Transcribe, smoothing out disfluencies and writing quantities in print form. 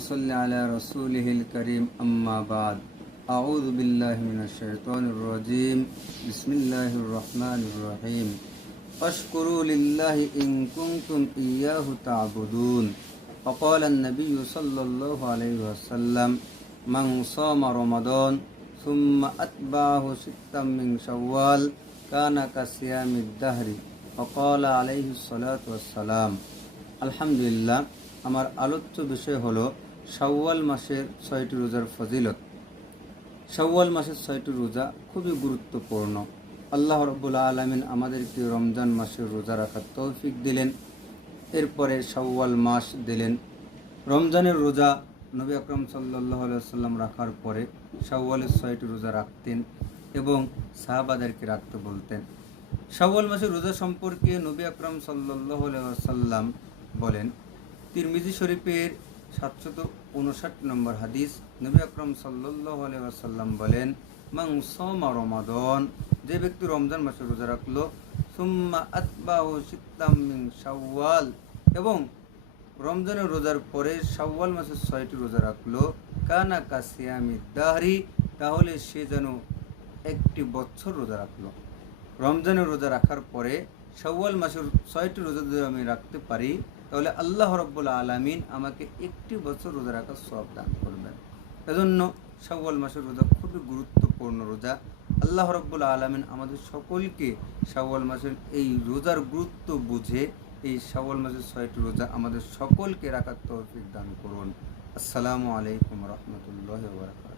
وصل على رسوله الكريم أما بعد أعوذ بالله من الشيطان الرجيم بسم الله الرحمن الرحيم فاشكروا لله إن كنتم إياه تعبدون وقال النبي صلى الله عليه وسلم من صام رمضان ثم أتبعه ستا من شوال كان كصيام الدهر وقال عليه الصلاة والسلام الحمد لله আমার আলোচ্য বিষয় হলো শাওয়াল মাসের ৬টি রোজার ফজিলত। শাওয়াল মাসের ৬টি রোজা খুবই গুরুত্বপূর্ণ। আল্লাহ রাব্বুল আলামিন আমাদেরকে রমজান মাসের রোজা রাখার তৌফিক দিলেন, এরপরে শাওয়াল মাস দিলেন। রমজানের রোজা নবী আকরাম সাল্লাল্লাহু আলাইহি ওয়াসাল্লাম রাখার পরে শাওয়ালের ৬টি রোজা রাখতেন এবং সাহাবাদেরকে রাখতে বলতেন। শাওয়াল মাসের রোজা সম্পর্কে নবী আকরাম সাল্লাল্লাহু আলাইহি ওয়াসাল্লাম বলেন, তিরমিজি শরীফের ৭৫৯ নম্বর হাদিস, নবী আকরাম সাল্লাল্লাহু আলাইহি ওয়াসাল্লাম বলেন, মান সামা রমাদান, যে ব্যক্তি রমজান মাসে রোজা রাখলো, সুম্মা আতবাহু সিত্তাম মিন শাওয়াল, এবং রমজানের রোজার পরে শাওয়াল মাসের ৬টি রোজা রাখলো, কানা কাসিয়ামিদ দাহরি, তাহলে সে যেন একটি বছর রোজা রাখলো। রমজানের রোজা রাখার পরে শাওয়াল মাসের ৬টি রোজা যদি আমি রাখতে পারি, তাহলে আল্লাহ রাব্বুল আলামিন আমাকে একটি বছর রোজা রাখার সওয়াব দান করবেন। এজন্য শাওয়াল মাসের রোজা খুবই গুরুত্বপূর্ণ রোজা। আল্লাহ রাব্বুল আলামিন আমাদের সকলকে শাওয়াল মাসের এই রোজার গুরুত্ব বুঝে এই শাওয়াল মাসের ৬টি রোজা আমাদের সকলকে রাখার তৌফিক দান করুন। আসসালামু আলাইকুম ওয়া রাহমাতুল্লাহি ওয়া বারাকাতুহু।